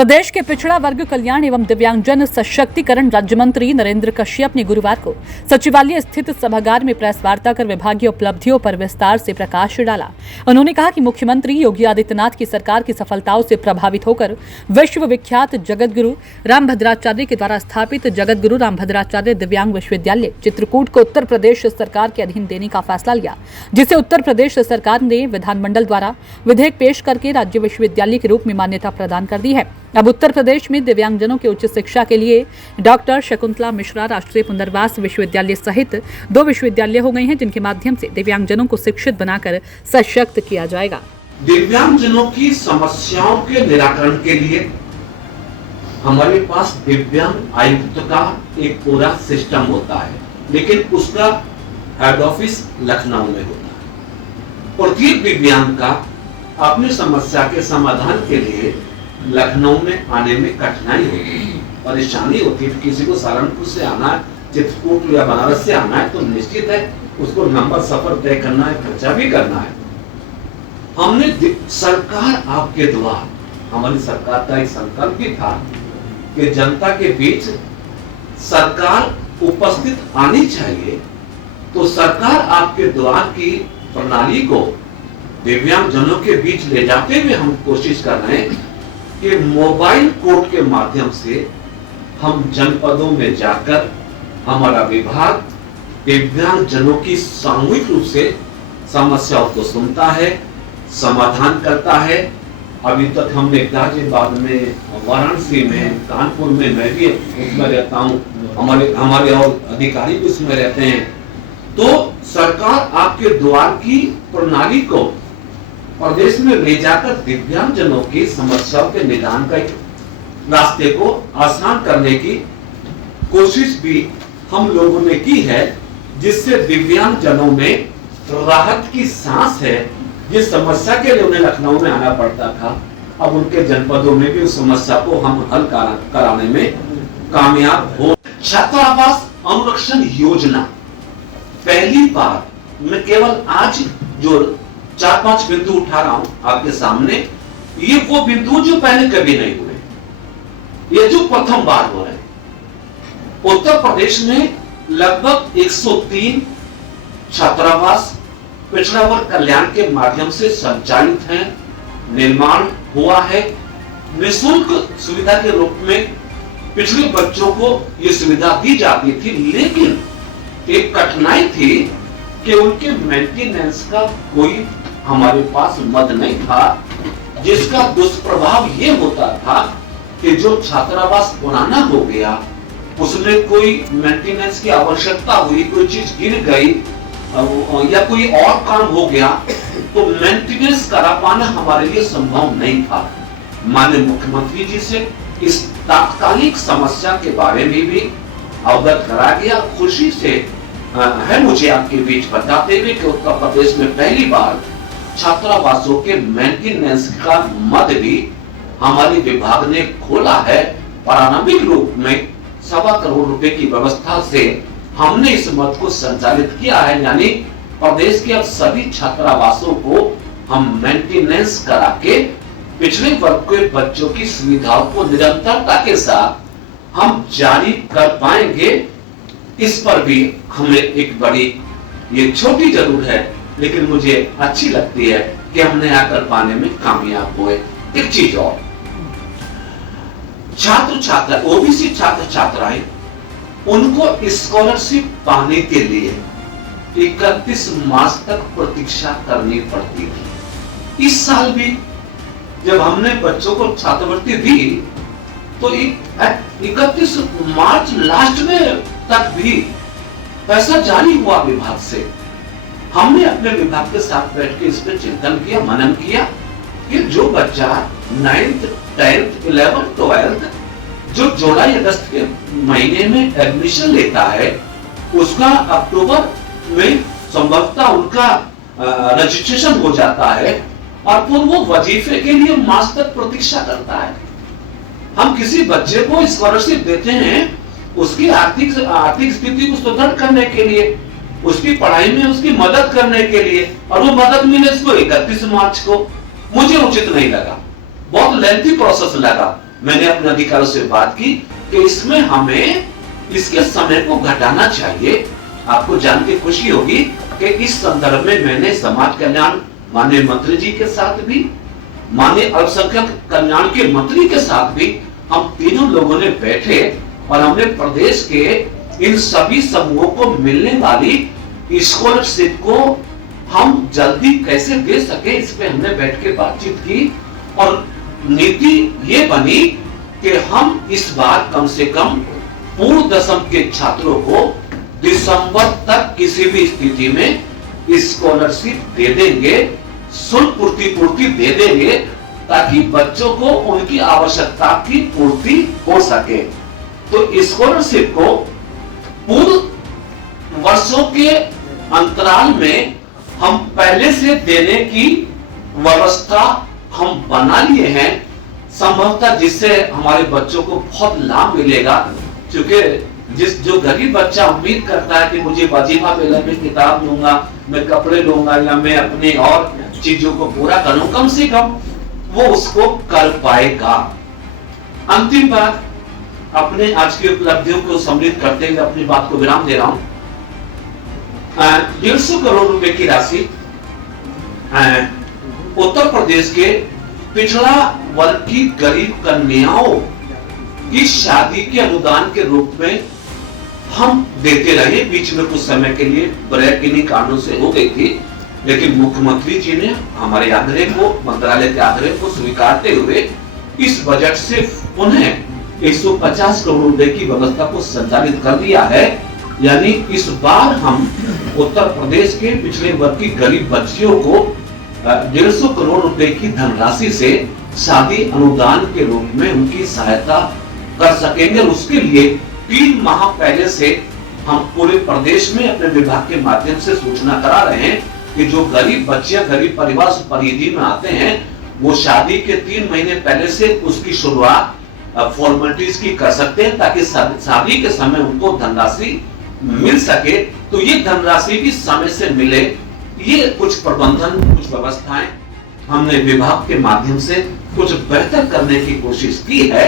प्रदेश के पिछड़ा वर्ग कल्याण एवं दिव्यांगजन सशक्तिकरण राज्य मंत्री नरेंद्र कश्यप ने गुरुवार को सचिवालय स्थित सभागार में प्रेस वार्ता कर विभागीय उपलब्धियों पर विस्तार से प्रकाश डाला। उन्होंने कहा कि मुख्यमंत्री योगी आदित्यनाथ की सरकार की सफलताओं से प्रभावित होकर विश्व विख्यात जगतगुरु रामभद्राचार्य के द्वारा स्थापित जगतगुरु रामभद्राचार्य दिव्यांग विश्वविद्यालय चित्रकूट को उत्तर प्रदेश सरकार के अधीन देने का फैसला लिया, जिसे उत्तर प्रदेश सरकार ने विधानमंडल द्वारा विधेयक पेश करके राज्य विश्वविद्यालय के रूप में मान्यता प्रदान कर दी है। अब उत्तर प्रदेश में दिव्यांगजनों की उच्च शिक्षा के लिए डॉक्टर शकुंतला मिश्रा राष्ट्रीय पुनर्वास विश्वविद्यालय सहित 2 विश्वविद्यालय हो गए हैं, जिनके माध्यम से दिव्यांगजनों को शिक्षित बनाकर सशक्त किया जाएगा। दिव्यांगजनों की समस्याओं के निराकरण के लिए हमारे पास दिव्यांग आयुक्त का एक पूरा सिस्टम होता है, लेकिन उसका हेड ऑफिस लखनऊ में होता है। प्रत्येक दिव्यांग का अपनी समस्या के समाधान के लिए लखनऊ में आने में कठिनाई होती है, परेशानी होती है। किसी को सहारनपुर से आना है, चित्रकूट या बनारस से आना है तो निश्चित है उसको लंबा सफर तय करना है, खर्चा भी करना है। हमने सरकार आपके द्वार, हमारी सरकार का एक संकल्प भी था कि जनता के बीच सरकार उपस्थित आनी चाहिए, तो सरकार आपके द्वार की प्रणाली को दिव्यांगजनों के बीच ले जाते हुए हम कोशिश कर रहे हैं कि मोबाइल कोर्ट के माध्यम से हम जनपदों में जाकर हमारा विभाग दिव्यांगजनों की सामूहिक रूप से समस्याओं को सुनता है, समाधान करता है। अभी तक हमने गाजियाबाद में, वाराणसी में, कानपुर में, मैं भी उसमें रहता हूँ, हमारे और अधिकारी भी उसमें रहते हैं। तो सरकार आपके द्वार की प्रणाली को प्रदेश में ले जाकर दिव्यांगजनों की समस्याओं के निदान का रास्ते को आसान करने की कोशिश भी हम लोगों ने की है, जिससे दिव्यांगजनों में राहत की सांस है। जिस समस्या के लिए उन्हें लखनऊ में आना पड़ता था, अब उनके जनपदों में भी उस समस्या को हम हल कराने में कामयाब हो। छात्रावास अनुरक्षण योजना पहली बार, मैं केवल आज जो 4-5 बिंदु उठा रहा हूं आपके सामने, ये वो बिंदु जो पहले कभी नहीं हुए, ये जो प्रथम बार हो रहे हैं। उत्तर प्रदेश में लगभग 103 छात्रावास पिछड़ा वर्ग कल्याण के माध्यम से संचालित हैं, निर्माण हुआ है। निःशुल्क सुविधा के रूप में पिछड़े बच्चों को यह सुविधा दी जाती थी, लेकिन एक कठिनाई थी कि उनके मेंटेनेंस का कोई हमारे पास मद नहीं था, जिसका दुष्प्रभाव ये होता था कि जो छात्रावास पुराना हो गया, उसमें कोई मेंटेनेंस की आवश्यकता हुई, कोई चीज गिर गई या कोई और काम हो गया, तो मेंटेनेंस करा पाना हमारे लिए संभव नहीं था। माननीय मुख्यमंत्री जी से इस तात्कालिक समस्या के बारे में भी अवगत करा गया। खुशी से है मुझे आपके बीच बताते हुए कि उत्तर प्रदेश में पहली बार छात्रावासों के मेंटेनेंस का मद भी हमारे विभाग ने खोला है। प्रारंभिक रूप में 1.25 करोड़ रुपए की व्यवस्था से हमने इस मद को संचालित किया है, यानी प्रदेश के अब सभी छात्रावासों को हम मेंटेनेंस करा के पिछड़े वर्ग के बच्चों की सुविधाओं को निरंतरता के साथ हम जारी कर पाएंगे। इस पर भी हमें एक बड़ी, ये छोटी जरूर है लेकिन मुझे अच्छी लगती है कि हमने आकर पाने में कामयाब हुए। एक चीज और, छात्र छात्रा, ओबीसी छात्र छात्राएं, उनको स्कॉलरशिप पाने के लिए 31 मार्च तक प्रतीक्षा करनी पड़ती थी। इस साल भी जब हमने बच्चों को छात्रवृत्ति दी तो 31 मार्च लास्ट में तक भी पैसा जारी हुआ विभाग से। हमने अपने विभाग के साथ बैठ के इस पर चिंतन किया, मनन किया कि जो बच्चा 9th, 10th, 11th, 12th जो जुलाई अगस्त के महीने में एडमिशन लेता है, उसका अक्टूबर में संभवतः उनका रजिस्ट्रेशन हो जाता है और फिर वो वजीफे के लिए मार्च तक प्रतीक्षा करता है। हम किसी बच्चे को स्कॉलरशिप देते हैं उसकी आर्थिक स्थिति को सुदृढ़ करने के लिए, उसकी पढ़ाई में उसकी मदद करने के लिए, और वो मदद मिले इसको 31 मार्च को। मुझे उचित नहीं लगा, बहुत लेंथी प्रोसेस लगा। मैंने अपने अधिकारियों से बात की कि इसमें हमें इसके समय को घटाना चाहिए। आपको जान के खुशी होगी कि इस संदर्भ में मैंने समाज कल्याण माननीय मंत्री जी के साथ भी, माननीय अल्पसंख्यक कल्याण के मंत्री के साथ भी हम तीनों लोगों ने बैठे और हमने प्रदेश के इन सभी समूहों को मिलने वाली स्कॉलरशिप को हम जल्दी कैसे दे सके, इस पे हमने बैठ के बातचीत की और नीति ये बनी कि हम इस बार कम से कम पूर्व दशम के छात्रों को दिसंबर तक किसी भी स्थिति में स्कॉलरशिप दे देंगे, शुल्क पूर्ति दे देंगे, ताकि बच्चों को उनकी आवश्यकता की पूर्ति हो सके। तो स्कॉलरशिप को पूर्व वर्षों के अंतराल में हम पहले से देने की व्यवस्था हम बना लिए हैं, संभवतः जिससे हमारे बच्चों को बहुत लाभ मिलेगा। क्योंकि जो गरीब बच्चा उम्मीद करता है कि मुझे वजीफा मिला, मैं किताब लूंगा, मैं कपड़े लूंगा या मैं अपनी और चीजों को पूरा करूं, कम से कम वो उसको कर पाएगा। अंतिम बात, अपने आज की उपलब्धियों को सम्मिलित करते हुए अपनी बात को विराम दे रहा हूं। 150 करोड़ रुपए की राशि उत्तर प्रदेश के पिछड़ा वर्ग की गरीब कन्याओं की शादी के अनुदान के रूप में हम देते रहे। बीच में कुछ समय के लिए ब्रेक इन्हीं कारणों से हो गई थी, लेकिन मुख्यमंत्री जी ने हमारे आग्रह को, मंत्रालय के आग्रह को स्वीकारते हुए इस बजट से उन्हें 150 करोड़ रुपए की व्यवस्था को संचालित कर दिया है। यानी इस बार हम उत्तर प्रदेश के पिछड़े वर्ग की गरीब बच्चियों को 150 करोड़ रुपए की धनराशि से शादी अनुदान के रूप में उनकी सहायता कर सकेंगे। उसके लिए 3 माह पहले से हम पूरे प्रदेश में अपने विभाग के माध्यम से सूचना करा रहे हैं कि जो गरीब बच्चियां गरीब परिवार से परिधि में आते हैं, वो शादी के 3 महीने पहले से उसकी शुरुआत फॉर्मेलिटीज की कर सकते हैं, ताकि शादी के समय उनको धनराशि मिल सके। तो ये धनराशि भी समय से मिले, ये कुछ प्रबंधन, कुछ व्यवस्थाएं हमने विभाग के माध्यम से कुछ बेहतर करने की कोशिश की है।